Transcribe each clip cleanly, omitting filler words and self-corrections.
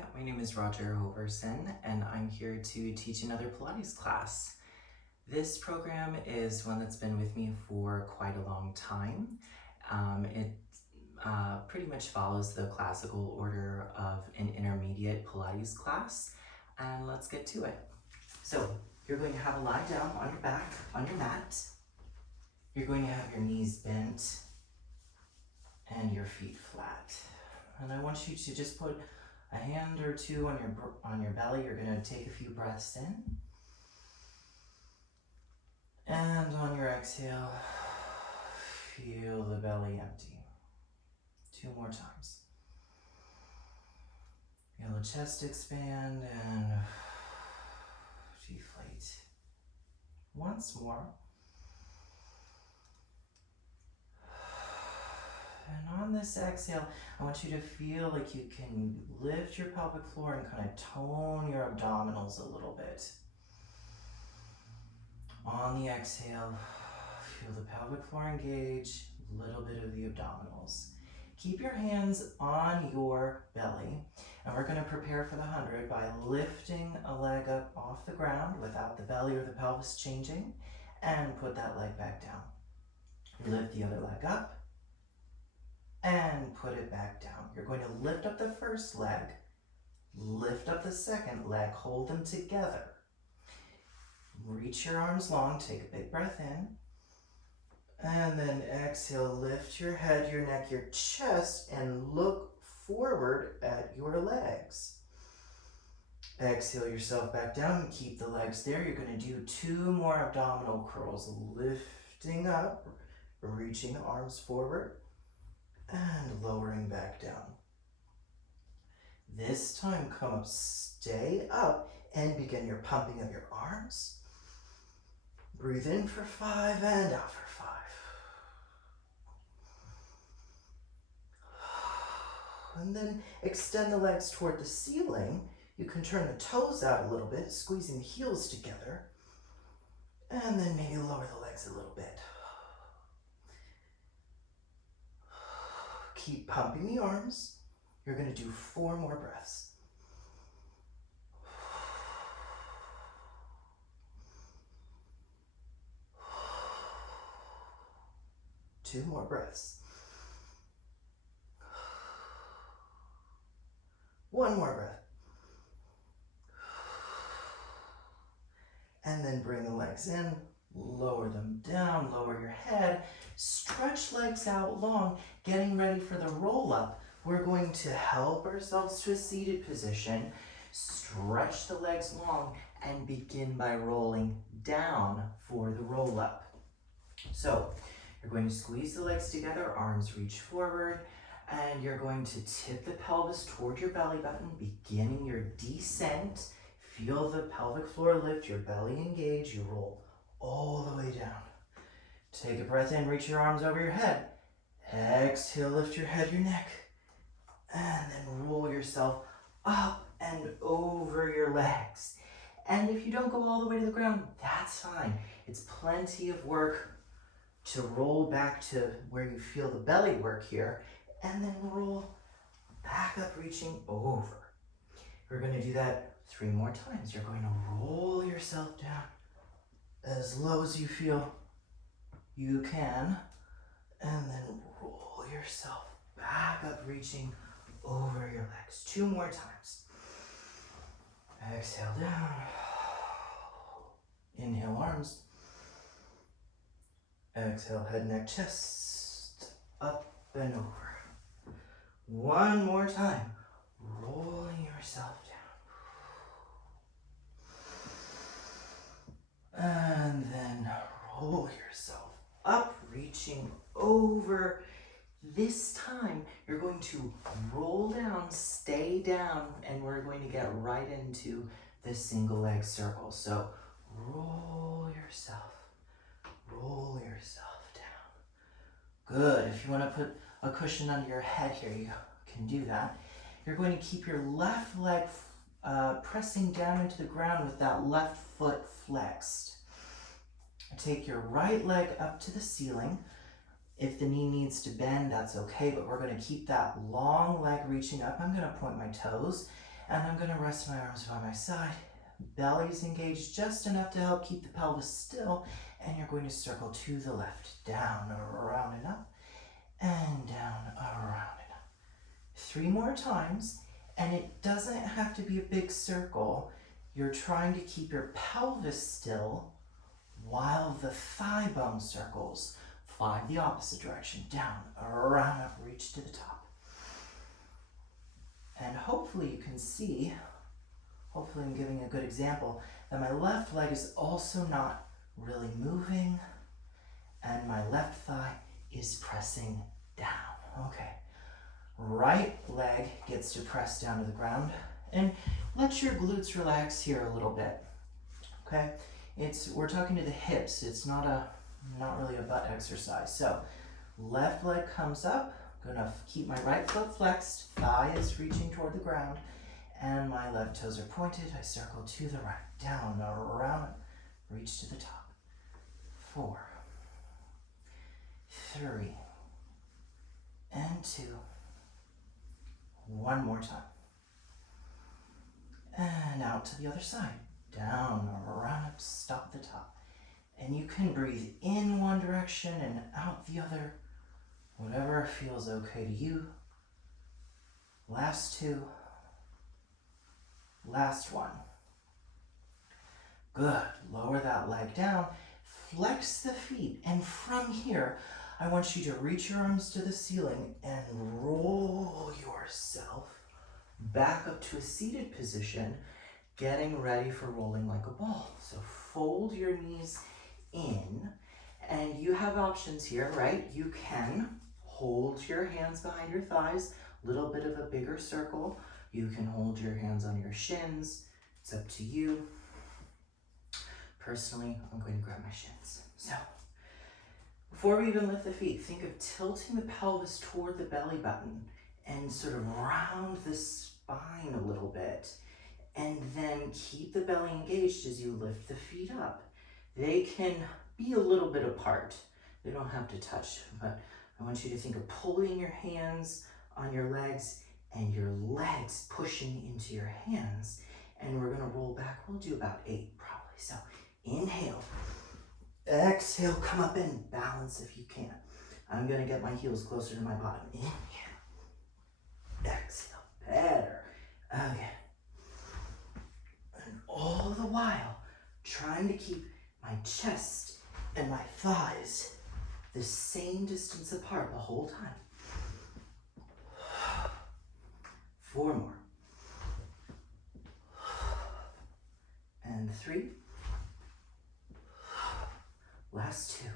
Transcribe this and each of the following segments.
Hi, my name is Roger Hoverson, and I'm here to teach another Pilates class. This program is one that's been with me for quite a long time. It pretty much follows the classical order of an intermediate Pilates class, and let's get to it. So, you're going to have a lie down on your back, on your mat. You're going to have your knees bent and your feet flat. And I want you to just put a hand or two on your belly. You're going to take a few breaths in. And on your exhale, feel the belly empty. 2 more times. Feel the chest expand and deflate. Once more. And on this exhale, I want you to feel like you can lift your pelvic floor and kind of tone your abdominals a little bit. On the exhale, feel the pelvic floor engage, a little bit of the abdominals. Keep your hands on your belly, and we're going to prepare for the 100 by lifting a leg up off the ground without the belly or the pelvis changing, and put that leg back down. Lift the other leg up, and put it back down. You're going to lift up the first leg, lift up the second leg, hold them together. Reach your arms long, take a big breath in, and then exhale, lift your head, your neck, your chest, and look forward at your legs. Exhale yourself back down and keep the legs there. You're going to do 2 more abdominal curls, lifting up, reaching the arms forward, and lowering back down. This time, come up, stay up, and begin your pumping of your arms. Breathe in for 5 and out for 5. And then extend the legs toward the ceiling. You can turn the toes out a little bit, squeezing the heels together. And then maybe lower the legs a little bit. Keep pumping the arms. You're going to do 4 more breaths. Two more breaths. 1 more breath. And then bring the legs in, lower them down, lower your head, stretch legs out long, getting ready for the roll up. We're going to help ourselves to a seated position, stretch the legs long, and begin by rolling down for the roll up. So, you're going to squeeze the legs together, arms reach forward, and you're going to tip the pelvis toward your belly button, beginning your descent. Feel the pelvic floor lift, your belly engage, you roll all the way down. Take a breath in, reach your arms over your head. Exhale, lift your head, your neck, and then roll yourself up and over your legs. And if you don't go all the way to the ground, that's fine. It's plenty of work to roll back to where you feel the belly work here, and then roll back up, reaching over. We're going to do that 3 more times. You're going to roll yourself down as low as you feel you can, and then roll yourself back up, reaching over your legs. 2 more times. Exhale down. Inhale, arms. Exhale, head, neck, chest, up and over. 1 more time, rolling yourself down. And then roll yourself up, reaching over. This time, you're going to roll down, stay down, and we're going to get right into the single leg circle. So, roll yourself down. Good. If you want to put a cushion under your head here, you can do that. You're going to keep your left leg pressing down into the ground with that left foot flexed. Take your right leg up to the ceiling. If the knee needs to bend, that's okay, but we're going to keep that long leg reaching up. I'm going to point my toes, And I'm gonna rest my arms by my side. Belly's engaged just enough to help keep the pelvis still. And you're going to circle to the left, down, around and up, and down, around and up. 3 more times, and it doesn't have to be a big circle. You're trying to keep your pelvis still while the thigh bone circles. 5 the opposite direction, down, around, up, reach to the top. And hopefully you can see, hopefully I'm giving a good example, that my left leg is also not really moving, and my left thigh is pressing down. Okay, right leg gets to press down to the ground, and let your glutes relax here a little bit. Okay, we're talking to the hips. It's not really a butt exercise. So left leg comes up, gonna keep my right foot flexed, thigh is reaching toward the ground, and my left toes are pointed. I circle to the right, down, around, reach to the top. 4, 3, and 2. 1 more time. And out to the other side. Down, around, up, stop at the top. And you can breathe in one direction and out the other. Whatever feels okay to you. Last 2. Last 1. Good. Lower that leg down. Flex the feet, and from here, I want you to reach your arms to the ceiling and roll yourself back up to a seated position, getting ready for rolling like a ball. So fold your knees in, and you have options here, right? You can hold your hands behind your thighs, a little bit of a bigger circle. You can hold your hands on your shins. It's up to you. Personally, I'm going to grab my shins. So, before we even lift the feet, think of tilting the pelvis toward the belly button and sort of round the spine a little bit. And then keep the belly engaged as you lift the feet up. They can be a little bit apart. They don't have to touch, but I want you to think of pulling your hands on your legs and your legs pushing into your hands. And we're gonna roll back. We'll do about 8 probably. So inhale, exhale, come up and balance if you can. I'm gonna get my heels closer to my bottom. Inhale, exhale, better. Okay. And all the while, trying to keep my chest and my thighs the same distance apart the whole time. 4 more. And 3. Last 2.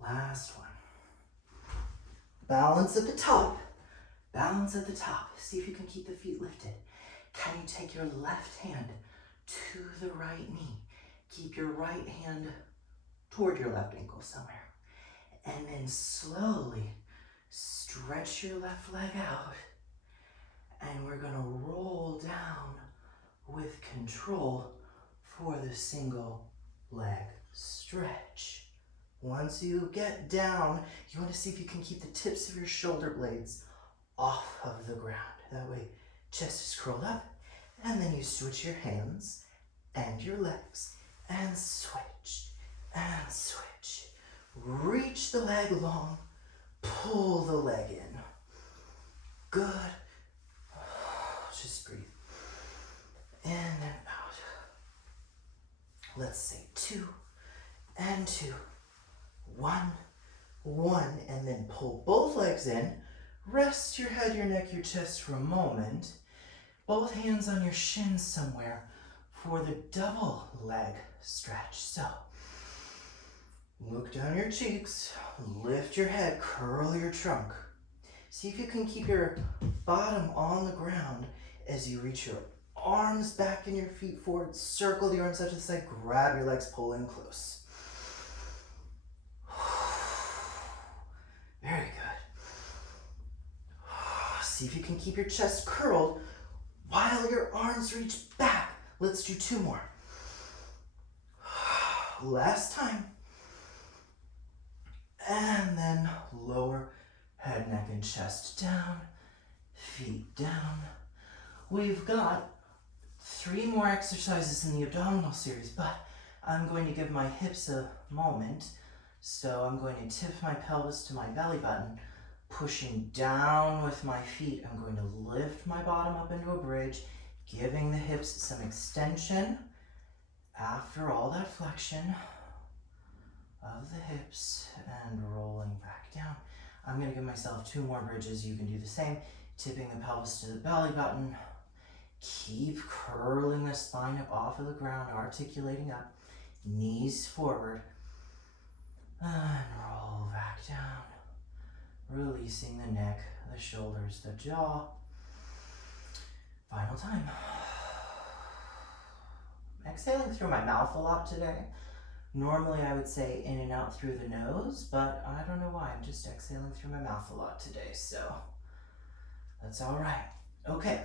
Last 1. Balance at the top. Balance at the top. See if you can keep the feet lifted. Can you take your left hand to the right knee? Keep your right hand toward your left ankle somewhere. And then slowly stretch your left leg out. And we're gonna roll down with control for the single leg stretch. Once you get down, you want to see if you can keep the tips of your shoulder blades off of the ground. That way, chest is curled up, and then you switch your hands and your legs, and switch, and switch. Reach the leg long, pull the leg in. Good. Just breathe. In and out. Let's say 2 and 2. 1, 1, and then pull both legs in. Rest your head, your neck, your chest for a moment. Both hands on your shins somewhere for the double leg stretch. So, look down your cheeks, lift your head, curl your trunk. See if you can keep your bottom on the ground as you reach your arms back and your feet forward. Circle the arms out to the side, grab your legs, pull in close. Very good. See if you can keep your chest curled while your arms reach back. Let's do 2 more. Last time. And then lower head, neck, and chest down. feet down. We've got 3 more exercises in the abdominal series, but I'm going to give my hips a moment. So I'm going to tip my pelvis to my belly button, pushing down with my feet. I'm going to lift my bottom up into a bridge, giving the hips some extension. After all that flexion of the hips and rolling back down, I'm going to give myself 2 more bridges. You can do the same, tipping the pelvis to the belly button. Keep curling the spine up off of the ground, articulating up, knees forward, and roll back down, releasing the neck, the shoulders, the jaw. Final time. Exhaling through my mouth a lot today. Normally I would say in and out through the nose, but I don't know why. I'm just exhaling through my mouth a lot today, so that's all right. Okay.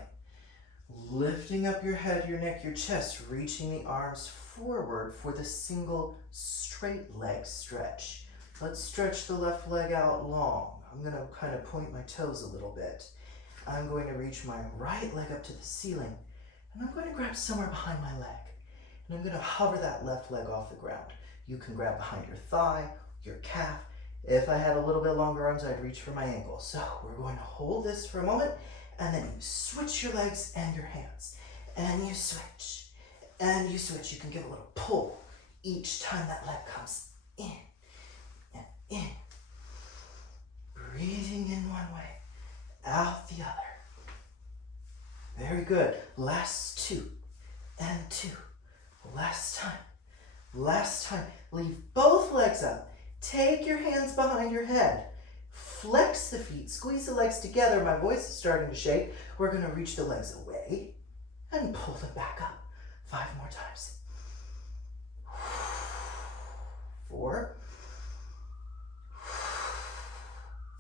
Lifting up your head, your neck, your chest, reaching the arms forward for the single straight leg stretch. Let's stretch the left leg out long. I'm going to kind of point my toes a little bit. I'm going to reach my right leg up to the ceiling, and I'm going to grab somewhere behind my leg. And I'm going to hover that left leg off the ground. You can grab behind your thigh, your calf. If I had a little bit longer arms, I'd reach for my ankle. So we're going to hold this for a moment, and then you switch your legs and your hands. And you switch. And you switch. You can give a little pull each time that leg comes in and in. Breathing in one way, out the other. Very good. Last 2 and 2. Last time. Last time. Leave both legs up. Take your hands behind your head. Flex the feet. Squeeze the legs together. My voice is starting to shake. We're going to reach the legs away and pull them back up. 5 more times. 4.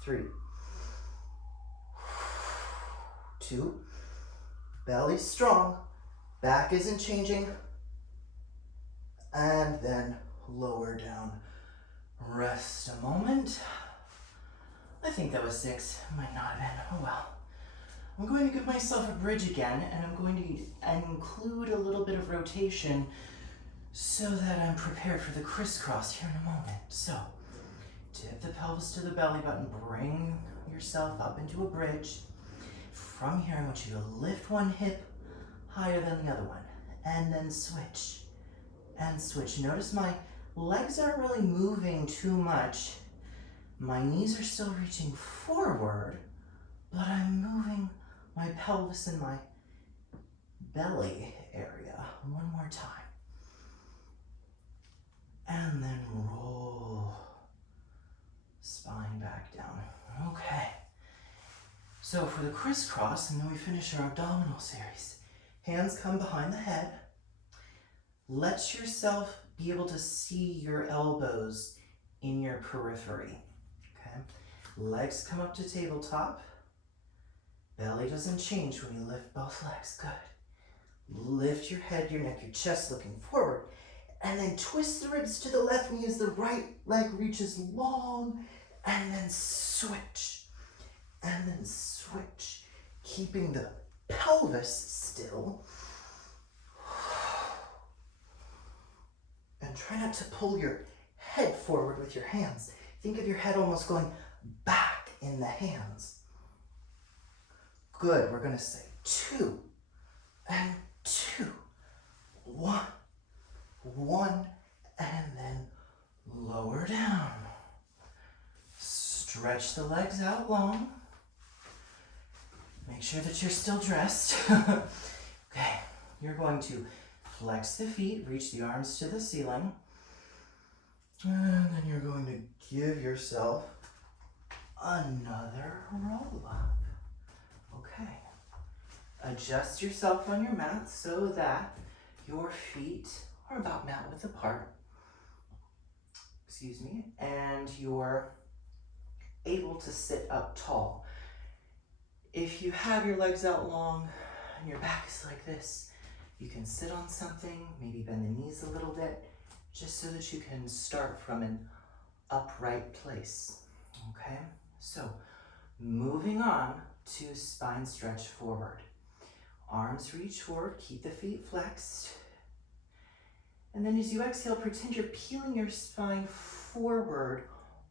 3. 2. Belly strong. Back isn't changing. And then lower down. Rest a moment. I think that was 6. Might not have been. Oh well. I'm going to give myself a bridge again, and I'm going to include a little bit of rotation so that I'm prepared for the crisscross here in a moment. So, tip the pelvis to the belly button, bring yourself up into a bridge. From here, I want you to lift one hip higher than the other one, and then switch, and switch. Notice my legs aren't really moving too much. My knees are still reaching forward, but I'm moving my pelvis and my belly area. One more time. And then roll spine back down. Okay. So for the crisscross, and then we finish our abdominal series. Hands come behind the head. Let yourself be able to see your elbows in your periphery. Okay. Legs come up to tabletop. Belly doesn't change when you lift both legs. Good. Lift your head, your neck, your chest looking forward. And then twist the ribs to the left and use the right leg reaches long. And then switch. And then switch. Keeping the pelvis still. And try not to pull your head forward with your hands. Think of your head almost going back in the hands. Good. We're going to say 2 and 2. 1. 1 and then lower down. Stretch the legs out long. Make sure that you're still dressed. Okay. You're going to flex the feet, reach the arms to the ceiling. And then you're going to give yourself another roll up. Okay. Adjust yourself on your mat so that your feet are about mat width apart. Excuse me. And you're able to sit up tall. If you have your legs out long and your back is like this, you can sit on something, maybe bend the knees a little bit, just so that you can start from an upright place. Okay? So, moving on, to spine stretch forward. Arms reach forward, keep the feet flexed. And then as you exhale, pretend you're peeling your spine forward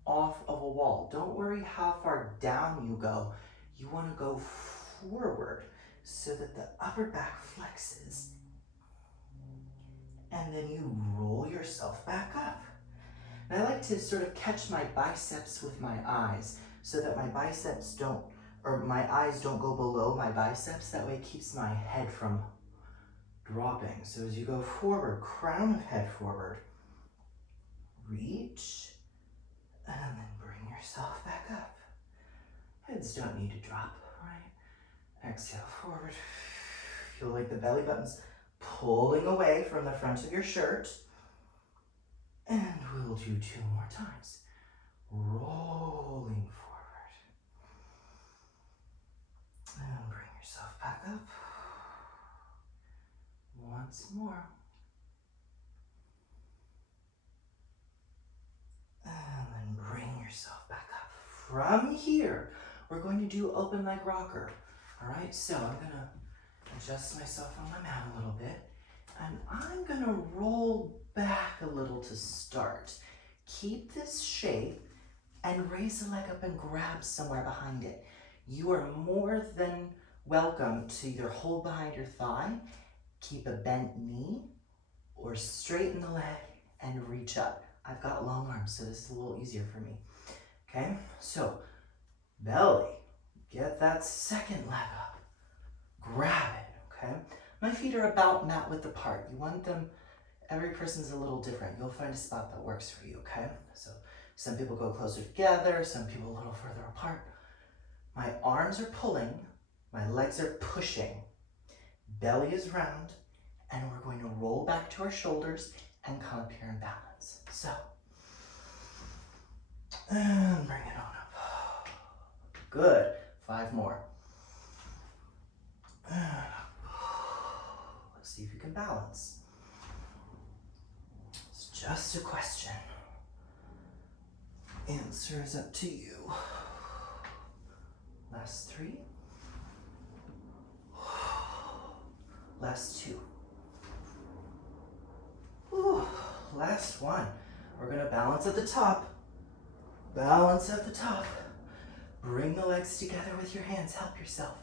off of a wall. Don't worry how far down you go. You want to go forward so that the upper back flexes. And then you roll yourself back up. And I like to sort of catch my biceps with my eyes so that my biceps don't, or my eyes don't go below my biceps. That way it keeps my head from dropping. So as you go forward, crown of head forward, reach, and then bring yourself back up. Heads don't need to drop, right? Exhale forward. Feel like the belly button's pulling away from the front of your shirt. And we'll do 2 more times. Rolling forward. And bring yourself back up. Once more. And then bring yourself back up. From here, we're going to do open leg rocker. All right, so I'm gonna adjust myself on my mat a little bit. And I'm gonna roll back a little to start. Keep this shape and raise the leg up and grab somewhere behind it. You are more than welcome to either hold behind your thigh, keep a bent knee, or straighten the leg and reach up. I've got long arms, so this is a little easier for me. Okay, so belly, get that second leg up, grab it, okay? My feet are about mat width apart. You want them, every person's a little different. You'll find a spot that works for you, okay? So some people go closer together, some people a little further apart. My arms are pulling, my legs are pushing. Belly is round, and we're going to roll back to our shoulders and come up here in balance. So, and bring it on up. Good, 5 more. And up. Let's see if you can balance. It's just a question. Answer is up to you. Last 3. Last 2. Ooh, last 1. We're gonna balance at the top. Balance at the top. Bring the legs together with your hands, help yourself.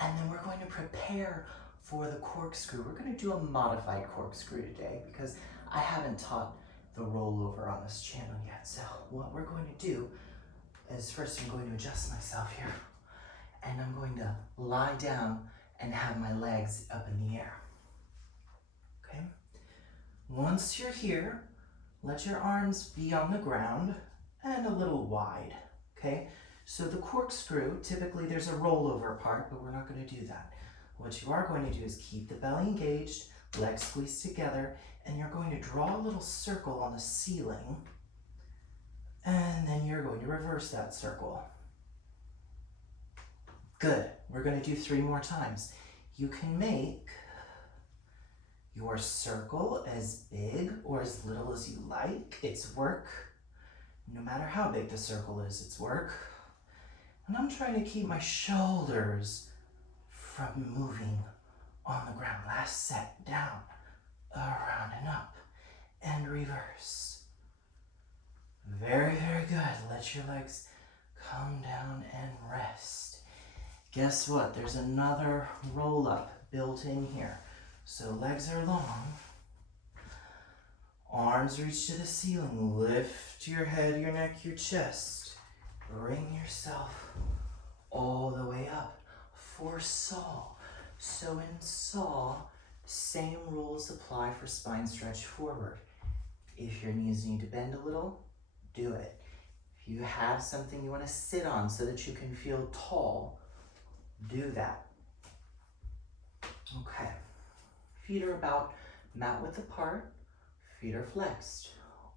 And then we're going to prepare for the corkscrew. We're gonna do a modified corkscrew today because I haven't taught the rollover on this channel yet. So what we're going to do is first I'm going to adjust myself here and I'm going to lie down and have my legs up in the air, okay? Once you're here, let your arms be on the ground and a little wide, okay? So the corkscrew, typically there's a rollover part, but we're not gonna do that. What you are going to do is keep the belly engaged, legs squeezed together, and you're going to draw a little circle on the ceiling, and then you're going to reverse that circle. Good, we're gonna do 3 more times. You can make your circle as big or as little as you like. It's work. No matter how big the circle is, it's work. And I'm trying to keep my shoulders from moving on the ground. Last set, down, around and up, and reverse. Very, very good. Let your legs come down and rest. Guess what? There's another roll up built in here. So legs are long. Arms reach to the ceiling. Lift your head, your neck, your chest. Bring yourself all the way up for saw. So in saw, same rules apply for spine stretch forward. If your knees need to bend a little, do it. If you have something you want to sit on so that you can feel tall, do that. Okay. Feet are about mat width apart. Feet are flexed.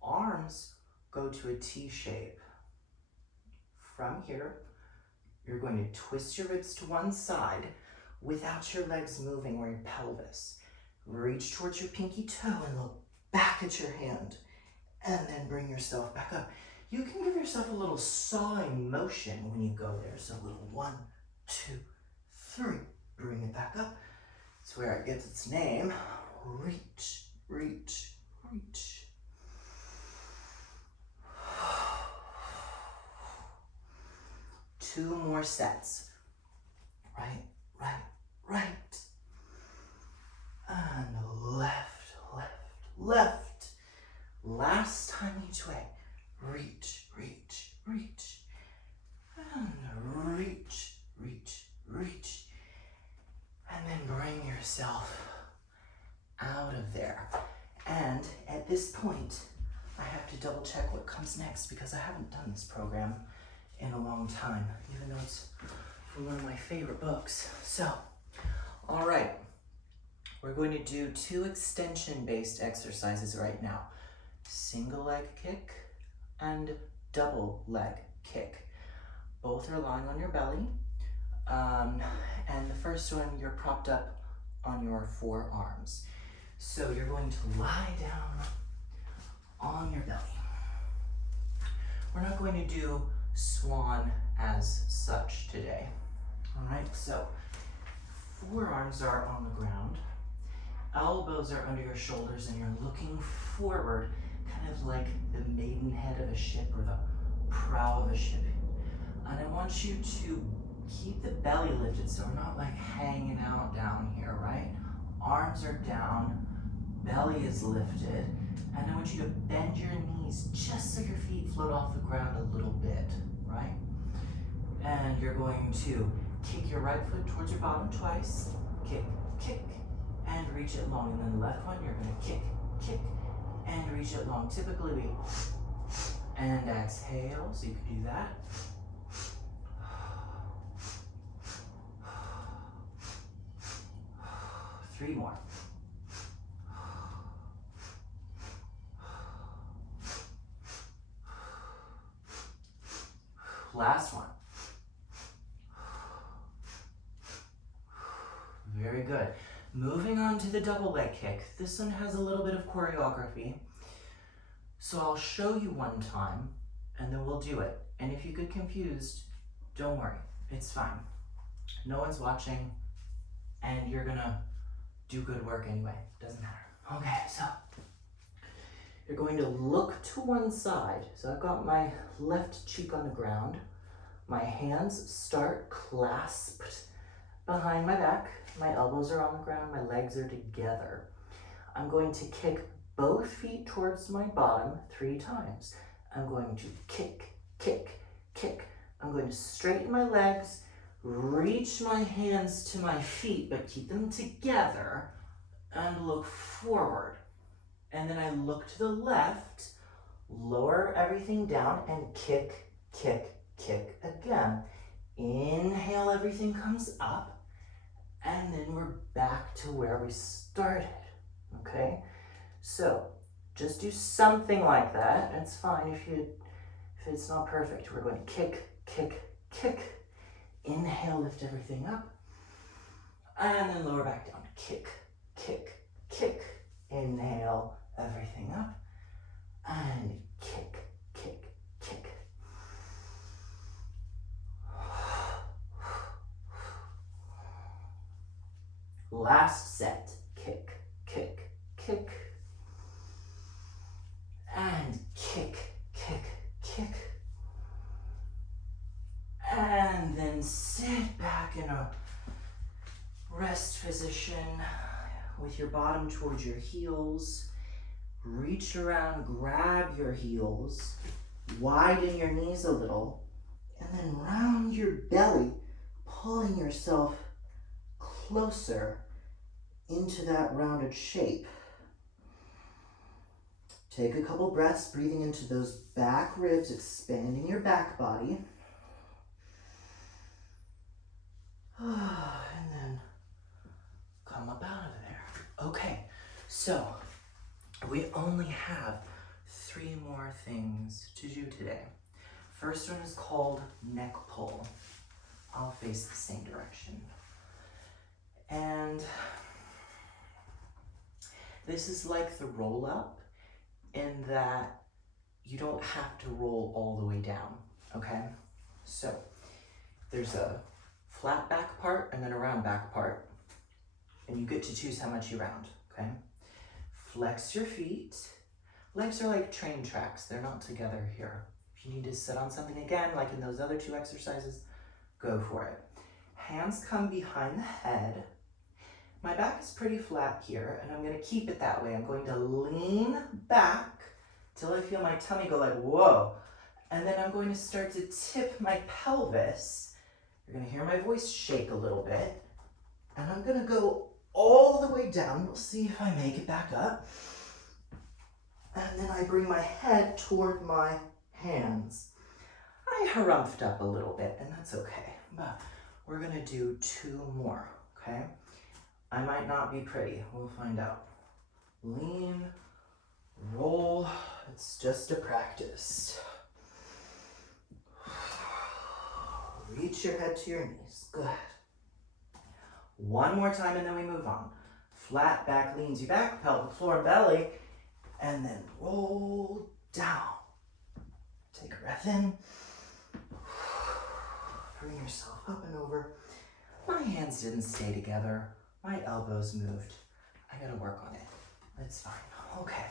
Arms go to a T shape. From here, you're going to twist your ribs to one side without your legs moving or your pelvis. Reach towards your pinky toe and look back at your hand. And then bring yourself back up. You can give yourself a little sawing motion when you go there. So a little 1, 2, 3. Bring it back up. It's where it gets its name. Reach, reach, reach. 2 more sets. Right, right, right. And left, left, left. Last time each way. Reach, reach, reach. And reach, reach, reach. And then bring yourself out of there. And at this point, I have to double check what comes next because I haven't done this program in a long time, even though it's from one of my favorite books. So, all right, we're going to do 2 extension-based exercises right now. Single leg kick and double leg kick. Both are lying on your belly. And the first one, you're propped up on your forearms. So you're going to lie down on your belly. We're not going to do swan as such today. All right, so forearms are on the ground. Elbows are under your shoulders and you're looking forward, kind of like the maidenhead of a ship or the prow of a ship. And I want you to keep the belly lifted so we're not like hanging out down here, right? Arms are down, belly is lifted, and I want you to bend your knees just so your feet float off the ground a little bit, right? And you're going to kick your right foot towards your bottom twice, kick, kick, and reach it long. And then the left one, you're gonna kick, kick, and reach it long. Typically we, and exhale, so you can do that. 3 more. Last one. Very good. Moving on to the double leg kick. This one has a little bit of choreography. So I'll show you one time and then we'll do it. And if you get confused, don't worry, it's fine. No one's watching and you're gonna do good work anyway, doesn't matter. Okay, so you're going to look to one side. So I've got my left cheek on the ground. My hands start clasped behind my back. My elbows are on the ground, my legs are together. I'm going to kick both feet towards my bottom 3 times. I'm going to kick, kick, kick. I'm going to straighten my legs, reach my hands to my feet, but keep them together, and look forward. And then I look to the left, lower everything down, and kick, kick, kick again. Inhale, everything comes up, and then we're back to where we started, okay? So just do something like that. It's fine if it's not perfect. We're going to kick, kick, kick. Inhale, lift everything up, and then lower back down. Kick, kick, kick. Inhale, everything up, and kick, kick, kick. Last set. Kick, kick, kick, and kick, kick, kick. And then sit back in a rest position with your bottom towards your heels. Reach around, grab your heels, widen your knees a little, and then round your belly, pulling yourself closer into that rounded shape. Take a couple breaths, breathing into those back ribs, expanding your back body. And then come up out of there. Okay, so we only have 3 more things to do today. First one is called neck pull. I'll face the same direction. And this is like the roll up in that you don't have to roll all the way down, okay? So there's a flat back part and then a round back part. And you get to choose how much you round, okay? Flex your feet. Legs are like train tracks. They're not together here. If you need to sit on something again, like in those other two exercises, go for it. Hands come behind the head. My back is pretty flat here, and I'm going to keep it that way. I'm going to lean back till I feel my tummy go like, whoa. And then I'm going to start to tip my pelvis. You're going to hear my voice shake a little bit. And I'm going to go all the way down. We'll see if I make it back up. And then I bring my head toward my hands. I harumphed up a little bit, and that's okay. But we're going to do 2 more, okay? I might not be pretty. We'll find out. Lean, roll. It's just a practice. Reach your head to your knees. Good. 1 more time and then we move on. Flat back leans you back, pelvic floor and belly, and then roll down. Take a breath in. Bring yourself up and over. My hands didn't stay together. My elbows moved. I gotta work on it. It's fine. Okay.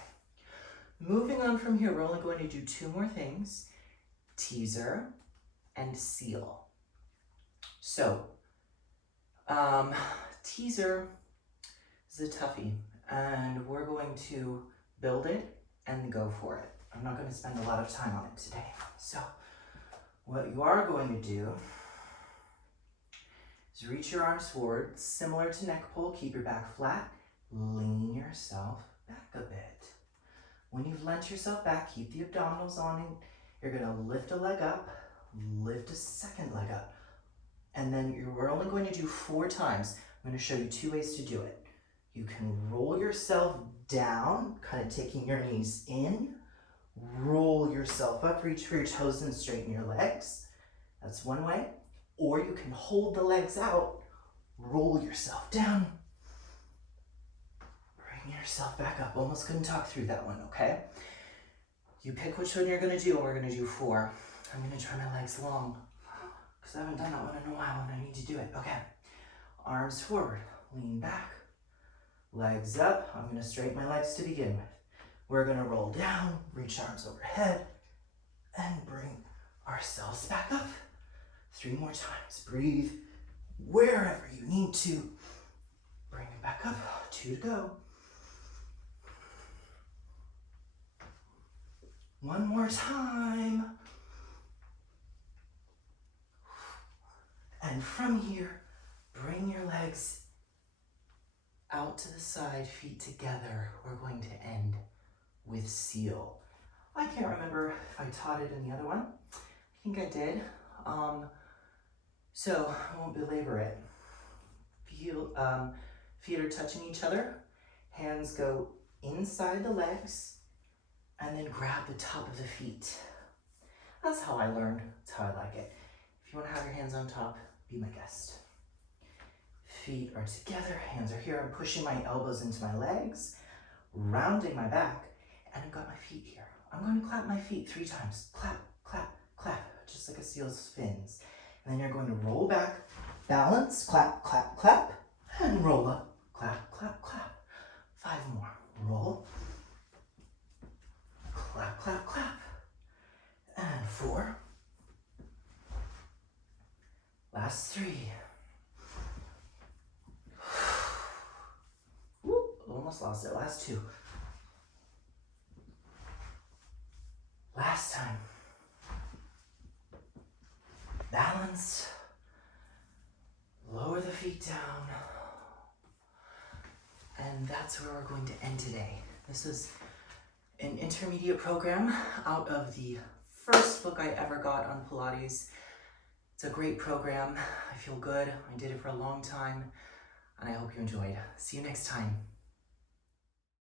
Moving on from here, we're only going to do 2 more things. Teaser and seal. So, teaser is a toughie, and we're going to build it and go for it. I'm not going to spend a lot of time on it today. So, what you are going to do is reach your arms forward, similar to neck pull. Keep your back flat. Lean yourself back a bit. When you've leant yourself back, keep the abdominals on. You're going to lift a leg up, lift a second leg up. And then we're only going to do 4 times. I'm going to show you 2 ways to do it. You can roll yourself down, kind of taking your knees in. Roll yourself up, reach for your toes and straighten your legs. That's one way. Or you can hold the legs out, roll yourself down, bring yourself back up. Almost couldn't talk through that one, okay? You pick which one you're going to do, and we're going to do 4. I'm going to try my legs long, because I haven't done that one in a while, and I need to do it. Okay, arms forward, lean back, legs up. I'm going to straighten my legs to begin with. We're going to roll down, reach arms overhead, and bring ourselves back up. 3 more times. Breathe wherever you need to. Bring it back up. 2 to go. 1 more time. And from here, bring your legs out to the side, feet together. We're going to end with seal. I can't remember if I taught it in the other one. I think I did. So I won't belabor it. Feet are touching each other. Hands go inside the legs and then grab the top of the feet. That's how I learned. That's how I like it. If you want to have your hands on top, be my guest. Feet are together, hands are here. I'm pushing my elbows into my legs, rounding my back, and I've got my feet here. I'm going to clap my feet 3 times. Clap, clap, clap, just like a seal's fins. And then you're going to roll back, balance, clap, clap, clap, and roll up, clap, clap, clap. 5 more. Roll, clap, clap, clap, and 4. Last 3. Whoop, almost lost it. Last 2. Last time. Balance. Lower the feet down. And that's where we're going to end today. This is an intermediate program out of the first book I ever got on Pilates. It's a great program. I feel good. I did it for a long time, and I hope you enjoyed. See you next time.